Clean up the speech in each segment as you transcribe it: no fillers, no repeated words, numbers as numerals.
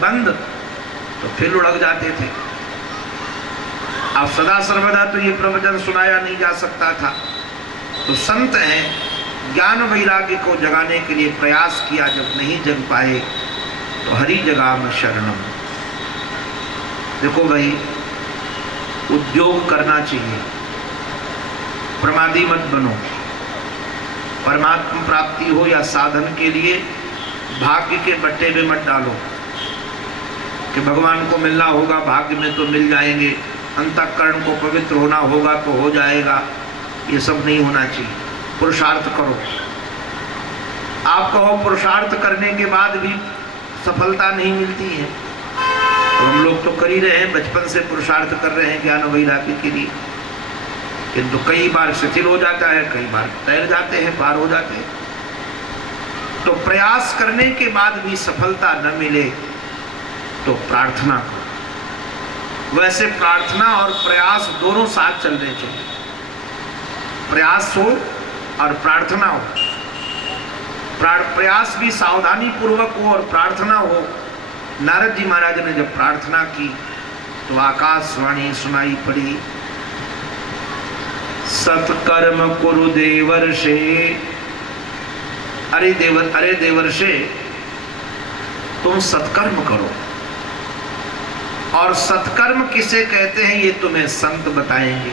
बंद तो फिर लुढ़क जाते थे। अब सदा सर्वदा तो ये प्रवचन सुनाया नहीं जा सकता था, तो संत हैं, ज्ञान वैराग्य को जगाने के लिए प्रयास किया, जब नहीं जग पाए तो हरि जगाम शरणम। देखो भाई, उद्योग करना चाहिए, प्रमादी मत बनो। परमात्मा प्राप्ति हो या साधन के लिए भाग्य के बट्टे में मत डालो कि भगवान को मिलना होगा, भाग्य में तो मिल जाएंगे, अंतःकरण को पवित्र होना होगा तो हो जाएगा। ये सब नहीं होना चाहिए। पुरुषार्थ करो। आप कहो पुरुषार्थ करने के बाद भी सफलता नहीं मिलती है, तो हम लोग तो कर ही रहे हैं, बचपन से पुरुषार्थ कर रहे हैं ज्ञान वैराग्य के लिए, किंतु कई बार शिथिल हो जाता है, कई बार तैर जाते हैं, पार हो जाते हैं। तो प्रयास करने के बाद भी सफलता न मिले तो प्रार्थना करो। वैसे प्रार्थना और प्रयास दोनों साथ चलने चाहिए। प्रयास हो और प्रार्थना हो, प्रयास भी सावधानी पूर्वक हो और प्रार्थना हो। नारद जी महाराज ने जब प्रार्थना की तो आकाशवाणी सुनाई पड़ी, सत्कर्म कुरु देवर्षे। अरे देवर्षे, तुम सत्कर्म करो। और सत्कर्म किसे कहते हैं ये तुम्हें संत बताएंगे।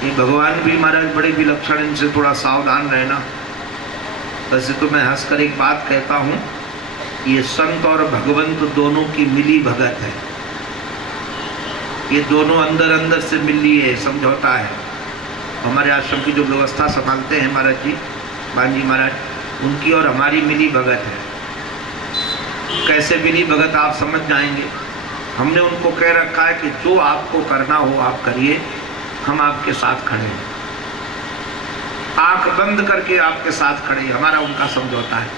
ये भगवान भी महाराज बड़े विलक्षण, इनसे थोड़ा सावधान रहना। वैसे तो मैं हंसकर एक बात कहता हूँ, ये संत और भगवंत दोनों की मिली भगत है। ये दोनों अंदर अंदर से मिली है, समझौता है। हमारे आश्रम की जो व्यवस्था संभालते हैं महाराज जी, बांजी महाराज, उनकी और हमारी मिली भगत है। कैसे मिली भगत आप समझ जाएंगे। हमने उनको कह रखा है कि जो आपको करना हो आप करिए, हम आपके साथ खड़े हैं, आंख बंद करके आपके साथ खड़े, हमारा उनका समझौता है।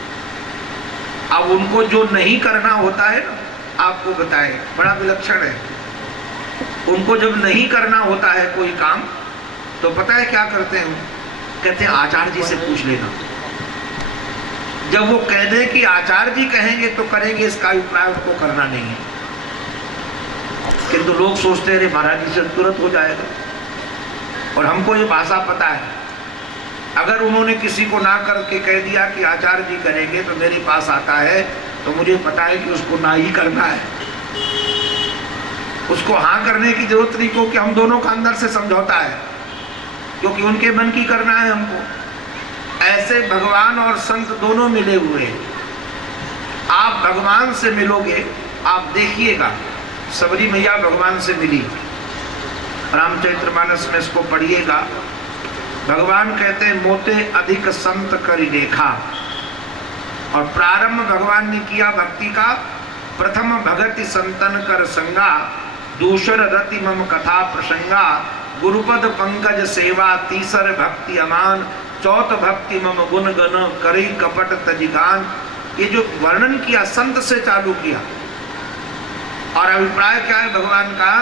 अब उनको जो नहीं करना होता है ना, आपको बताए, बड़ा विलक्षण है। उनको जब नहीं करना होता है कोई काम, तो पता है क्या करते हैं? कहते हैं आचार्य जी से पूछ लेना। जब वो कह दे कि आचार्य जी कहेंगे तो करेंगे, इसका अभिप्राय उनको करना नहीं है। किंतु लोग सोचते हैं महाराज जी से तुरंत हो जाएगा, और हमको ये भाषा पता है। अगर उन्होंने किसी को ना करके कह दिया कि आचार्य जी करेंगे तो मेरे पास आता है, तो मुझे पता है कि उसको ना ही करना है। उसको हाँ करने की जरूरत नहीं, क्योंकि हम दोनों का अंदर से समझौता है, क्योंकि उनके मन की करना है हमको। ऐसे भगवान और संत दोनों मिले हुए हैं। आप भगवान से मिलोगे, आप देखिएगा, सबरी मैया भगवान से मिली, रामचरितमानस में इसको पढ़िएगा। भगवान कहते हैं मोते अधिक संत करि देखा। और प्रारंभ भगवान ने किया भक्ति का, प्रथम भगति संतन कर संगा, दूसर रति मम कथा प्रसंगा, गुरुपद पंकज सेवा, तीसर भक्ति अमान, चौथ भक्ति मम गुण गण करी कपट तजिगान। ये जो वर्णन किया संत से चालू किया। और अभिप्राय क्या है भगवान का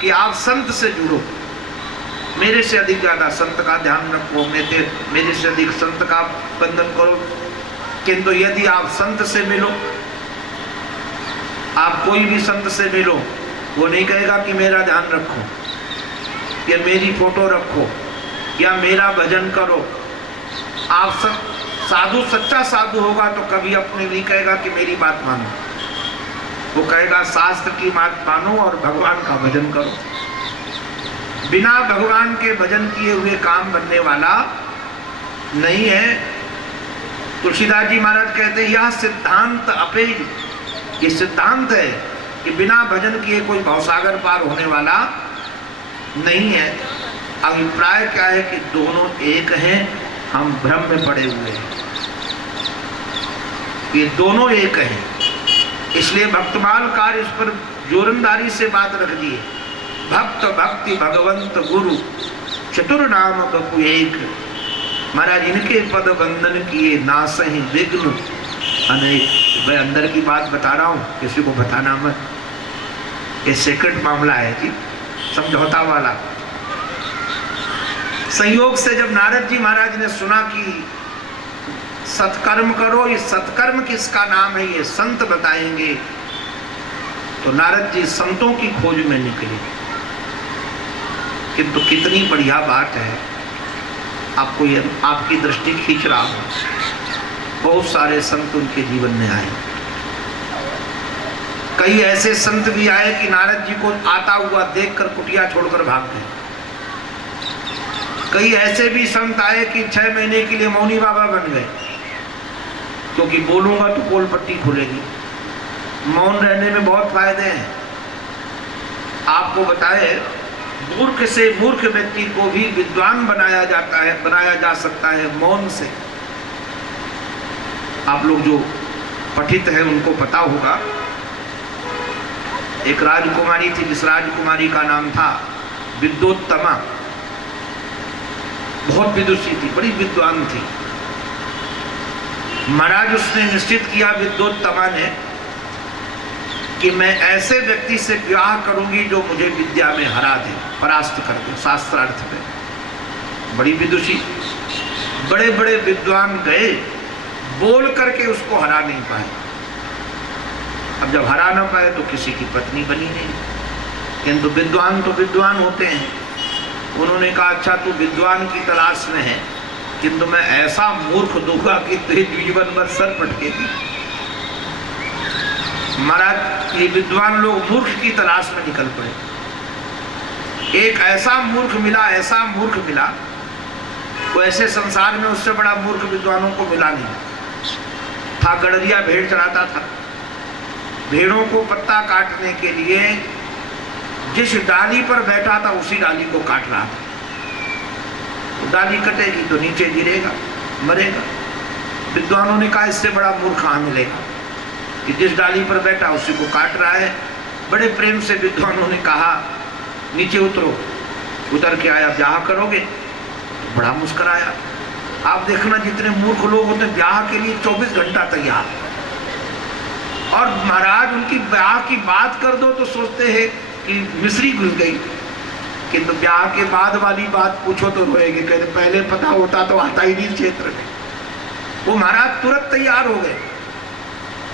कि आप संत से जुड़ो, मेरे से अधिक ज्यादा संत का ध्यान रखो, मेरे से अधिक संत का बंधन करो। किंतु यदि आप संत से मिलो, आप कोई भी संत से मिलो, वो नहीं कहेगा कि मेरा ध्यान रखो या मेरी फोटो रखो या मेरा भजन करो। आप सब साधु, सच्चा साधु होगा तो कभी अपने नहीं कहेगा कि मेरी बात मानो, वो कहेगा शास्त्र की बात मानो और भगवान का भजन करो। बिना भगवान के भजन किए हुए काम बनने वाला नहीं है। तुलसीदास जी महाराज कहते हैं यह सिद्धांत अपेय, ये सिद्धांत है कि बिना भजन किए कोई भवसागर पार होने वाला नहीं है। अभिप्राय क्या है कि दोनों एक हैं, हम भ्रम में पड़े हुए हैं। ये दोनों एक हैं, इसलिए भक्तमाल कार्य इस पर जोरनदारी से बात रख दी है। भक्त भक्ति भगवंत गुरु चतुर नाम बपु एक। महाराज इनके पद बंधन किए नासहि विघ्न अनेक। मैं अंदर की बात बता रहा हूँ, किसी को बताना मत, ये सीक्रेट मामला है जी, समझौता वाला। संयोग से जब नारद जी महाराज ने सुना कि सत्कर्म करो। ये सत्कर्म किसका नाम है ये संत बताएंगे। तो नारद जी संतों की खोज में निकले। किंतु कितनी बढ़िया बात है, आपको ये आपकी दृष्टि खींच रहा हूं, बहुत सारे संत उनके जीवन में आए। कई ऐसे संत भी आए कि नारद जी को आता हुआ देखकर कुटिया छोड़कर भाग गए। कई ऐसे भी संत आए कि 6 महीने के लिए मौनी बाबा बन गए, क्योंकि बोलूंगा तो पोल पट्टी खुलेगी। मौन रहने में बहुत फायदे हैं। आपको बताए, मूर्ख से मूर्ख व्यक्ति को भी विद्वान बनाया जाता है, बनाया जा सकता है मौन से। आप लोग जो पठित हैं उनको पता होगा, एक राजकुमारी थी, जिस राजकुमारी का नाम था विद्योत्तमा। बहुत विदुषी थी, बड़ी विद्वान थी। महाराज उसने निश्चित किया विद्योत्तमा ने कि मैं ऐसे व्यक्ति से विवाह करूंगी जो मुझे विद्या में हरा दे, परास्त कर दे, शास्त्रार्थ में। बड़ी विदुषी, बड़े बड़े विद्वान गए, बोल करके उसको हरा नहीं पाए। अब जब हरा ना पाए तो किसी की पत्नी बनी नहीं। किंतु विद्वान तो विद्वान होते हैं। उन्होंने कहा अच्छा तू विद्वान की तलाश में है, किंतु मैं ऐसा मूर्ख दूंगा कि तेरे जीवन भर सर पटकेगी। महाराज ये विद्वान लोग मूर्ख की तलाश में निकल पड़े। एक ऐसा मूर्ख मिला, ऐसा मूर्ख मिला, वो ऐसे संसार में उससे बड़ा मूर्ख विद्वानों को मिला नहीं था। गड़रिया भेड़ चराता था। भेड़ों को पत्ता काटने के लिए जिस डाली पर बैठा था उसी डाली को काट रहा था। तो डाली कटेगी तो नीचे गिरेगा, मरेगा। विद्वानों ने कहा इससे बड़ा मूर्ख कहाँ मिलेगा कि जिस डाली पर बैठा उसी को काट रहा है। बड़े प्रेम से विद्वानों ने कहा नीचे उतरो। उतर के आया, ब्याह करोगे? बड़ा मुस्कुराया। आप देखना जितने मूर्ख लोग होते हैं ब्याह के लिए 24 घंटा तैयार, और महाराज उनकी ब्याह की बात कर दो तो सोचते हैं कि मिस्री घुस गई। किंतु ब्याह के बाद वाली बात पूछो तो रोएंगे, कहते पहले पता होता तो आता ही नहीं क्षेत्र में। वो महाराज तुरंत तैयार हो गए।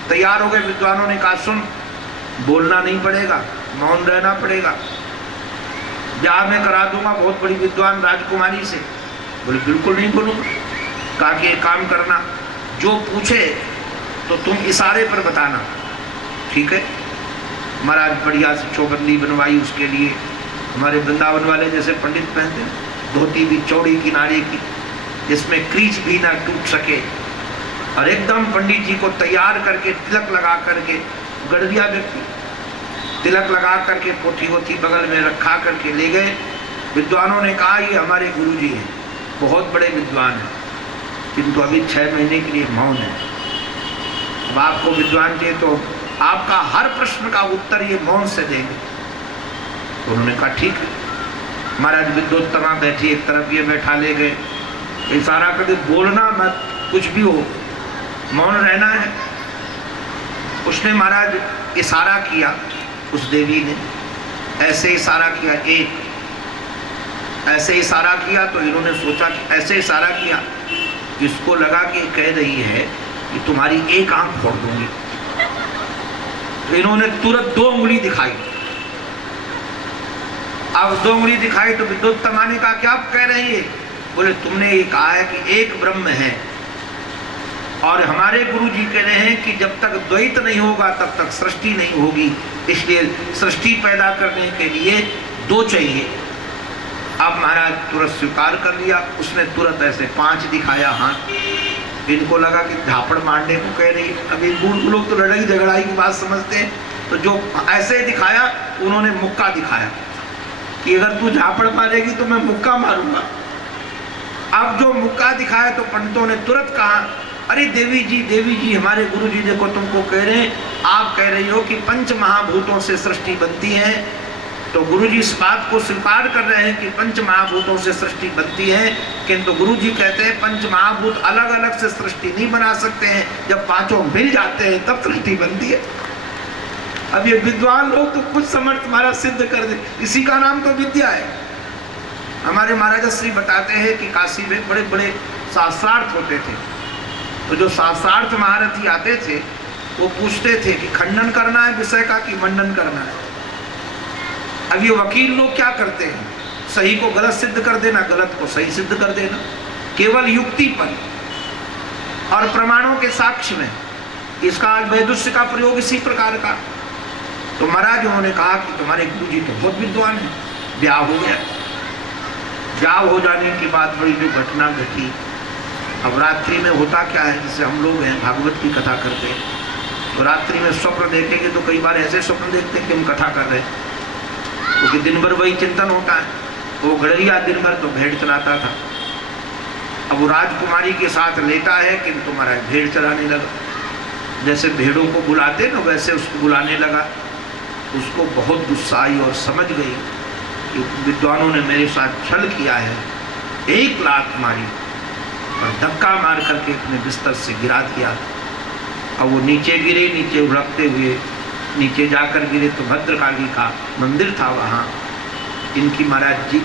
तैयार हो गए, विद्वानों ने कहा सुन, बोलना नहीं पड़ेगा, मौन रहना पड़ेगा, ब्याह में करा दूंगा बहुत बड़ी विद्वान राजकुमारी से। बोले बिल्कुल नहीं बोलूंगा। कहा कि एक काम करना, जो पूछे तो तुम इशारे पर बताना, ठीक है? महाराज बढ़िया से चौबंदी बनवाई उसके लिए। हमारे वृंदावन वाले जैसे पंडित पहनते हैं, धोती भी चौड़ी किनारे की, जिसमें क्रीच भी ना टूट सके, और एकदम पंडित जी को तैयार करके तिलक लगा करके, गड़रिया व्यक्ति तिलक लगा करके पोथी वोथी बगल में रखा करके ले गए। विद्वानों ने कहा ये हमारे गुरुजी हैं, बहुत बड़े विद्वान हैं, किंतु अभी 6 महीने के लिए मौन है। अब आपको विद्वान चाहिए तो आपका हर प्रश्न का उत्तर ये मौन से देंगे। तो उन्होंने कहा ठीक है। महाराज विद्योत्तमा बैठी एक तरफ, ये बैठा ले गए। इशारा करके बोलना मत, कुछ भी हो, मौन रहना है। उसने महाराज इशारा किया, उस देवी ने ऐसे इशारा किया, एक ऐसे इशारा किया। तो इन्होंने सोचा कि ऐसे इशारा किया, इसको लगा कि कह रही है कि तुम्हारी एक आंख फोड़ दूंगी। तो इन्होंने तुरंत 2 उंगली दिखाई। अब 2 उंगली दिखाई तो विद्योत्तमा ने कहा क्या आप कह रही है? बोले तुमने ये कहा है कि एक ब्रह्म है, और हमारे गुरु जी कह रहे हैं कि जब तक द्वैत नहीं होगा तब तक सृष्टि नहीं होगी, इसलिए सृष्टि पैदा करने के लिए 2 चाहिए। अब महाराज तुरंत स्वीकार कर लिया। उसने तुरंत ऐसे 5 दिखाया हाथ। इनको लगा कि झापड़ मारने को कह रही है। अभी बूढ़ लोग तो लड़ाई झगड़ाई की बात समझते हैं, तो जो ऐसे दिखाया उन्होंने मुक्का दिखाया कि अगर तू झापड़ मारेगी तो मैं मुक्का मारूंगा। अब जो मुक्का दिखाया तो पंडितों ने तुरंत कहा अरे देवी जी हमारे गुरु जी देखो तुमको कह रहे हैं, आप कह रही हो कि 5 महाभूतों से सृष्टि बनती है। तो गुरु जी इस बात को स्वीकार कर रहे हैं कि 5 महाभूतों से सृष्टि बनती है, किंतु गुरु जी कहते हैं 5 महाभूत अलग अलग से सृष्टि नहीं बना सकते हैं, जब 5 मिल जाते हैं तब सृष्टि बनती है। अब ये विद्वान लोग तो कुछ समर्थ महाराज सिद्ध कर दे, इसी का नाम तो विद्या है। हमारे महाराज श्री बताते हैं कि काशी में बड़े बड़े शास्त्रार्थ होते थे, तो जो शास्त्रार्थ महारथी आते थे वो पूछते थे कि खंडन करना है विषय का कि मंडन करना है। अब ये वकील लोग क्या करते हैं, सही को गलत सिद्ध कर देना, गलत को सही सिद्ध कर देना, केवल युक्ति पर और प्रमाणों के साक्ष्य में। इसका वैदुष्य का प्रयोग इसी प्रकार का। तो महाराज उन्होंने कहा कि तुम्हारे गुरु जी तो बहुत विद्वान है। ब्याह हो गया। ब्याह हो जाने के बाद बड़ी जो घटना घटी, अब रात्रि में होता क्या है, जैसे हम लोग हैं भागवत की कथा करते हैं तो रात्रि में स्वप्न देखेंगे तो कई बार ऐसे स्वप्न देखते हैं कि हम कथा कर रहे हैं, क्योंकि दिन भर वही चिंतन होता है। वो गड़रिया दिन भर तो भेड़ चलाता था, अब वो राजकुमारी के साथ लेटा है किंतु महाराज भेड़ चलाने लगा। जैसे भेड़ों को बुलाते ना वैसे उसको बुलाने लगा। उसको बहुत गुस्सा आई और समझ गई कि विद्वानों ने मेरे साथ छल किया है। एक लात मारी और धक्का मार करके अपने बिस्तर से गिरा दिया। अब वो नीचे गिरे, नीचे उड़कते हुए नीचे जाकर गिरे तो भद्रकाली का मंदिर था वहाँ। इनकी महाराज जी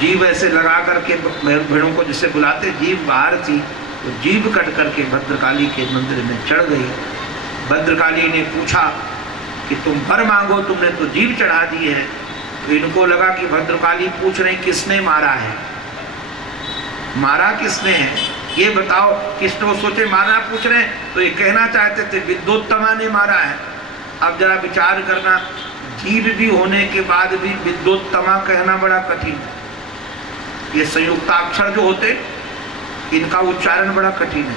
जीभ ऐसे लगा करके भेड़ों को जिसे बुलाते, जीभ बाहर थी तो जीभ कट करके भद्रकाली के मंदिर में चढ़ गई। भद्रकाली ने पूछा कि तुम वर मांगो, तुमने तो जीभ चढ़ा दी है। तो इनको लगा कि भद्रकाली पूछ रहे किसने मारा है, मारा किसने है ये बताओ। किसने, वो सोचे मारा पूछ रहे तो ये कहना चाहते थे विद्योत्तमा ने मारा है। अब जरा विचार करना, जीभ भी होने के बाद भी विद्योत्तमा कहना बड़ा कठिन है। ये संयुक्ताक्षर जो होते इनका उच्चारण बड़ा कठिन है।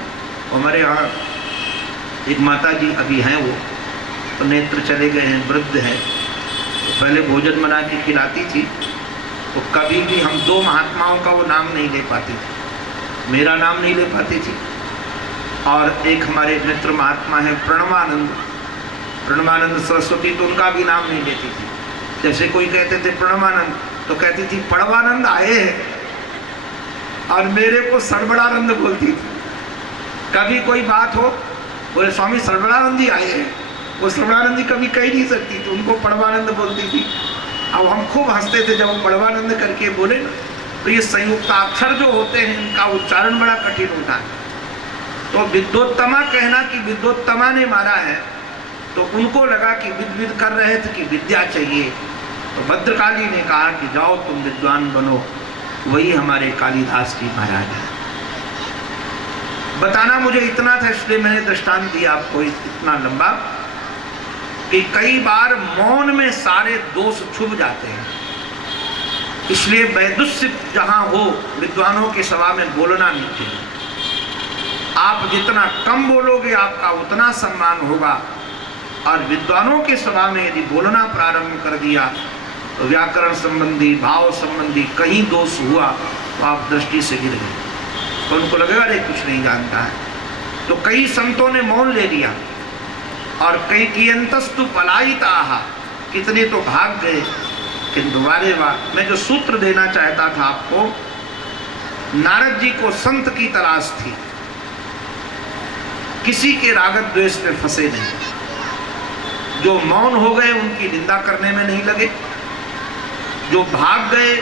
हमारे यहाँ एक माता जी अभी हैं, वो तो नेत्र चले गए हैं, वृद्ध है, तो पहले भोजन बना के खिलाती थी। तो कभी भी हम दो महात्माओं का वो नाम नहीं ले पाती थी, मेरा नाम नहीं ले पाती थी। और एक हमारे मित्र महात्मा है प्रणवानंद सरस्वती, तो उनका भी नाम नहीं लेती थी। जैसे कोई कहते थे प्रणवानंद तो कहती थी पड़वानंद आए हैं, और मेरे को सड़बड़ानंद बोलती थी। कभी कोई बात हो बोले स्वामी सड़बड़ानंद ही आए हैं, वो सड़बड़ानंद कभी कह नहीं सकती तो उनको पड़वानंद बोलती थी। अब हम खूब हंसते थे जब वो पड़वानंद करके बोले ना। तो ये संयुक्ताक्षर जो होते हैं इनका उच्चारण बड़ा कठिन होता है। तो विद्योत्तमा कहना कि विद्योत्तमा ने मारा है, तो उनको लगा कि विद कर रहे थे कि विद्या चाहिए। तो भद्रकाली ने कहा कि जाओ तुम विद्वान बनो। वही हमारे कालिदास जी महाराज है। बताना मुझे इतना था, इसलिए मैंने दृष्टांत दिया आपको इतना लंबा कि कई बार मौन में सारे दोष छुप जाते हैं। इसलिए वैदुष्य जहां हो विद्वानों की सभा में बोलना नहीं चाहिए। आप जितना कम बोलोगे आपका उतना सम्मान होगा। और विद्वानों के सभा में यदि बोलना प्रारंभ कर दिया तो व्याकरण संबंधी, भाव संबंधी कहीं दोष हुआ तो आप दृष्टि से गिर गए, तो उनको लगेगा अरे कुछ नहीं जानता है। तो कई संतों ने मौन ले लिया और कई कियंतस्तु पलायिताः, कितने तो भाग गए। किंतु वारे वाह, मैं जो सूत्र देना चाहता था आपको, नारद जी को संत की तलाश थी, किसी के रागत द्वेष में फंसे नहीं। जो मौन हो गए उनकी निंदा करने में नहीं लगे, जो भाग गए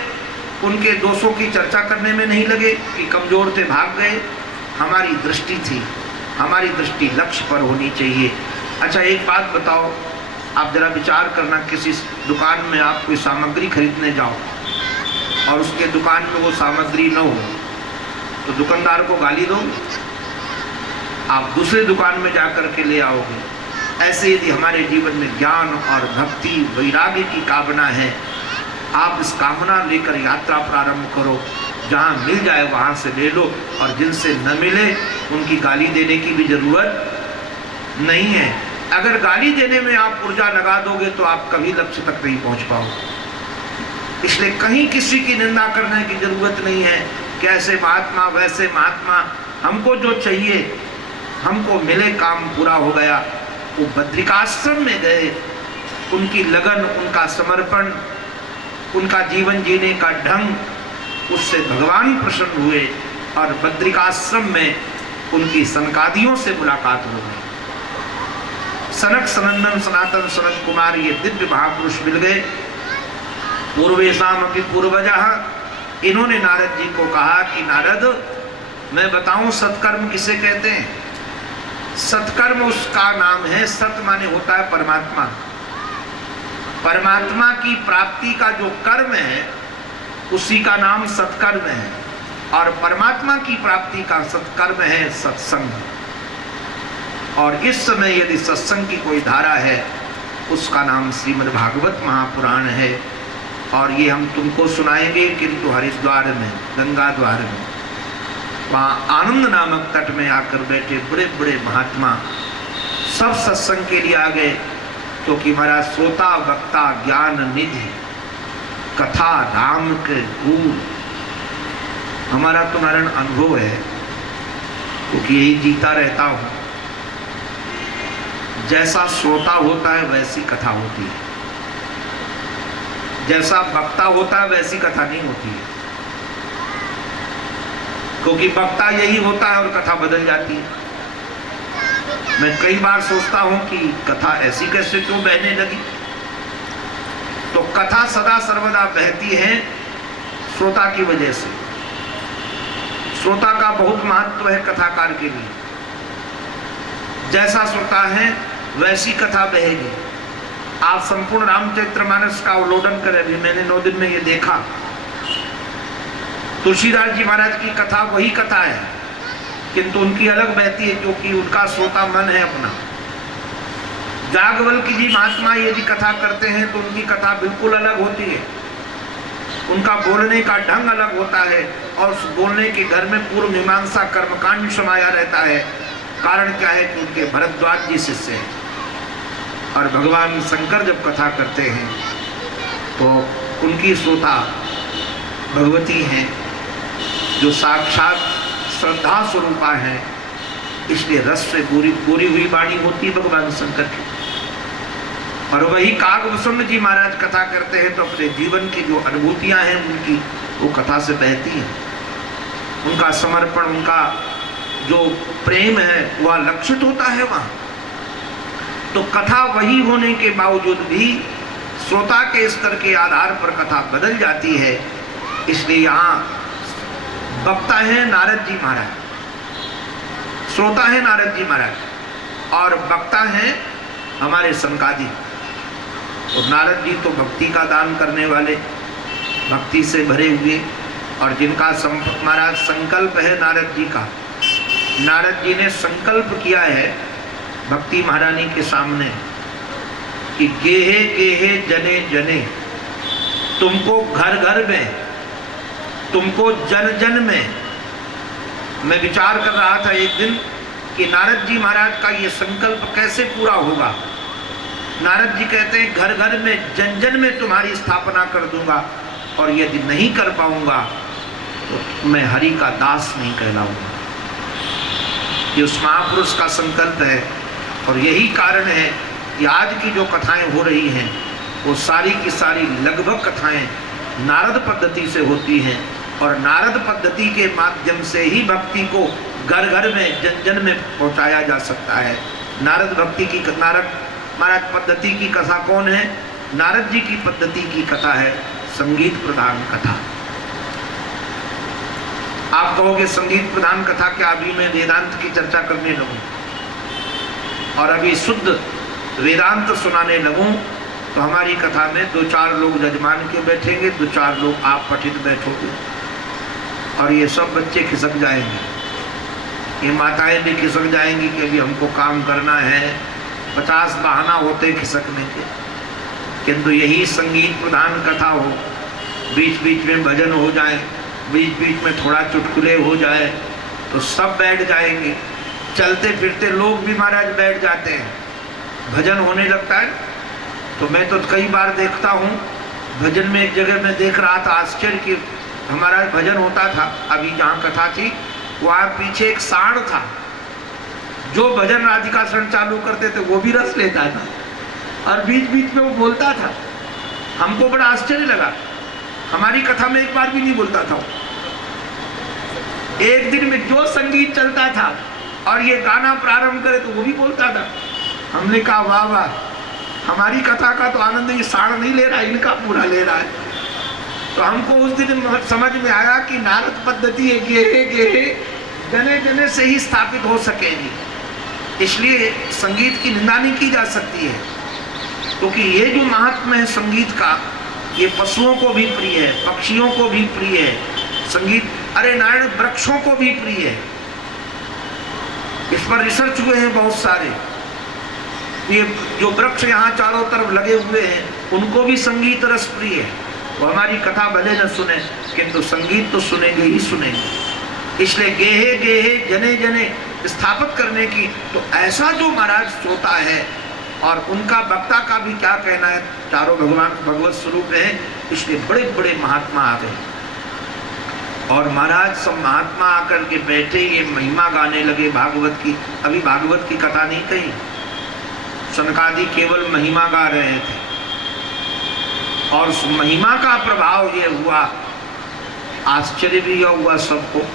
उनके दोषों की चर्चा करने में नहीं लगे कि कमजोर थे भाग गए। हमारी दृष्टि थी, हमारी दृष्टि लक्ष्य पर होनी चाहिए। अच्छा एक बात बताओ, आप जरा विचार करना, किसी दुकान में आप कोई सामग्री खरीदने जाओ और उसके दुकान में वो सामग्री न हो तो दुकानदार को गाली दोगे? आप दूसरे दुकान में जाकर के ले आओगे। ऐसे यदि हमारे जीवन में ज्ञान और भक्ति वैराग्य की कामना है, आप इस कामना लेकर यात्रा प्रारंभ करो। जहाँ मिल जाए वहाँ से ले लो, और जिनसे न मिले उनकी गाली देने की भी जरूरत नहीं है। अगर गाली देने में आप ऊर्जा लगा दोगे तो आप कभी लक्ष्य तक नहीं पहुँच पाओगे। इसलिए कहीं किसी की निंदा करने की जरूरत नहीं है कि ऐसे महात्मा वैसे महात्मा। हमको जो चाहिए हमको मिले, काम पूरा हो गया। वो बद्रिकाश्रम में गए, उनकी लगन, उनका समर्पण, उनका जीवन जीने का ढंग, उससे भगवान प्रसन्न हुए और बद्रिकाश्रम में उनकी सनकादियों से मुलाकात हो गई। सनक सनंदन सनातन सनत कुमार ये दिव्य महापुरुष मिल गए। पूर्वेशाम अपि पूर्वजः। इन्होंने नारद जी को कहा कि नारद मैं बताऊं सत्कर्म किसे कहते हैं? सत्कर्म उसका नाम है। सत माने होता है परमात्मा। परमात्मा की प्राप्ति का जो कर्म है उसी का नाम सत्कर्म है, और परमात्मा की प्राप्ति का सत्कर्म है सत्संग। और इस समय यदि सत्संग की कोई धारा है उसका नाम श्रीमद् भागवत महापुराण है। और ये हम तुमको सुनाएंगे, किंतु हरिद्वार में, गंगा द्वार में, वहाँ आनंद नामक तट में आकर बैठे बड़े बड़े महात्मा सब सत्संग के लिए आ गए, क्योंकि हमारा श्रोता वक्ता ज्ञान निधि कथा राम के गुण हमारा तुम्हारा अनुभव है, क्योंकि यही जीता रहता हूँ। जैसा श्रोता होता है वैसी कथा होती है, जैसा वक्ता होता है वैसी कथा नहीं होती है, क्योंकि वक्ता यही होता है और कथा बदल जाती है। मैं कई बार सोचता हूं कि कथा ऐसी कैसे क्यों बहने लगी। तो कथा सदा सर्वदा बहती है श्रोता की वजह से। श्रोता का बहुत महत्व है कथाकार के लिए। जैसा श्रोता है वैसी कथा बहेगी। आप संपूर्ण रामचरितमानस का अवलोकन करें, अभी मैंने 9 दिन में ये देखा। तुलसीदास जी महाराज की कथा वही कथा है, किंतु उनकी अलग बहती है, क्योंकि उनका श्रोता मन है अपना। जागवल्क्य जी महात्मा यदि कथा करते हैं तो उनकी कथा बिल्कुल अलग होती है। उनका बोलने का ढंग अलग होता है, और उस बोलने के घर में पूर्व मीमांसा कर्मकांड समाया रहता है। कारण क्या है कि उनके भरद्वाज जी शिष्य हैं, और भगवान शंकर जब कथा करते हैं तो उनकी श्रोता भगवती हैं, जो साक्षात श्रद्धा स्वरूपा है, इसलिए रस से पूरी हुई वाणी होती है भगवान शंकर की। और वही कागभूषण जी महाराज कथा करते हैं तो अपने जीवन की जो अनुभूतियां हैं उनकी वो कथा से बहती हैं। उनका समर्पण, उनका जो प्रेम है वह लक्षित होता है वहाँ। तो कथा वही होने के बावजूद भी श्रोता के स्तर के आधार पर कथा बदल जाती है। इसलिए यहाँ वक्ता है नारद जी महाराज, श्रोता है नारद जी महाराज, और वक्ता है हमारे सनकादि। और नारद जी तो भक्ति का दान करने वाले, भक्ति से भरे हुए, और जिनका महाराज संकल्प है नारद जी का। नारद जी ने संकल्प किया है भक्ति महारानी के सामने कि गेहे गेहे जने जने, तुमको घर घर में, तुमको जन जन में। मैं विचार कर रहा था एक दिन कि नारद जी महाराज का ये संकल्प कैसे पूरा होगा। नारद जी कहते हैं घर घर में जन जन में तुम्हारी स्थापना कर दूंगा, और यदि नहीं कर पाऊंगा तो मैं हरि का दास नहीं कहलाऊंगा। ये उस महापुरुष का संकल्प है। और यही कारण है कि आज की जो कथाएं हो रही हैं वो सारी की सारी लगभग कथाएं नारद पद्धति से होती हैं, और नारद पद्धति के माध्यम से ही भक्ति को घर घर में जन जन में पहुंचाया जा सकता है। नारद भक्ति की, नारद महाराज पद्धति की कथा कौन है? नारद जी की पद्धति की कथा है संगीत प्रधान कथा। आप कहोगे संगीत प्रधान कथा क्या? अभी मैं वेदांत की चर्चा करने लगूं और अभी शुद्ध वेदांत सुनाने लगूं तो हमारी कथा में 2-4 लोग जजमान के बैठेंगे, 2-4 लोग आप पठित बैठोगे, और ये सब बच्चे खिसक जाएंगे, ये माताएं भी खिसक जाएंगी कि अभी हमको काम करना है। 50 बहाना होते खिसकने के, किंतु यही संगीत प्रधान कथा हो, बीच बीच में भजन हो जाए, बीच बीच में थोड़ा चुटकुले हो जाए तो सब बैठ जाएंगे। चलते फिरते लोग भी महाराज बैठ जाते हैं, भजन होने लगता है। तो मैं तो कई बार देखता हूँ भजन में, एक जगह मैं देख रहा था आश्चर्य कि हमारा भजन होता था, अभी जहाँ कथा थी वहाँ पीछे एक साढ़ था जो भजन राधिका शरण चालू करते थे, वो भी रस लेता था और बीच बीच में वो बोलता था। हमको बड़ा आश्चर्य लगा, हमारी कथा में एक बार भी नहीं बोलता था। एक दिन में जो संगीत चलता था और ये गाना प्रारंभ करे तो वो भी बोलता था। हमने कहा वाह वाह, हमारी कथा का तो आनंद ये साढ़ नहीं ले रहा, इनका पूरा ले रहा है। तो हमको उस दिन समझ में आया कि नारद पद्धति है गेहे गेहे जने जने से ही स्थापित हो सकेगी। इसलिए संगीत की निंदा नहीं की जा सकती है, क्योंकि ये जो महात्म्य है संगीत का, ये पशुओं को भी प्रिय है, पक्षियों को भी प्रिय है संगीत। अरे नारायण, वृक्षों को भी प्रिय है। इस पर रिसर्च हुए हैं बहुत सारे। ये जो वृक्ष यहाँ चारों तरफ लगे हुए हैं, उनको भी संगीत रस प्रिय है। वो हमारी कथा भले न सुने, किंतु संगीत तो सुनेंगे ही सुनेंगे। इसलिए गेहे गेहे जने जने स्थापित करने की, तो ऐसा जो महाराज श्रोता है और उनका वक्ता का भी क्या कहना है, चारों भगवान भगवत स्वरूप है, इसलिए बड़े बड़े महात्मा आ गए। और महाराज सब महात्मा आकर के बैठे, ये महिमा गाने लगे भागवत की। अभी भागवत की कथा नहीं कही, सनकादि केवल महिमा गा रहे थे, और उस महिमा का प्रभाव ये हुआ, आश्चर्य भी हुआ सबको।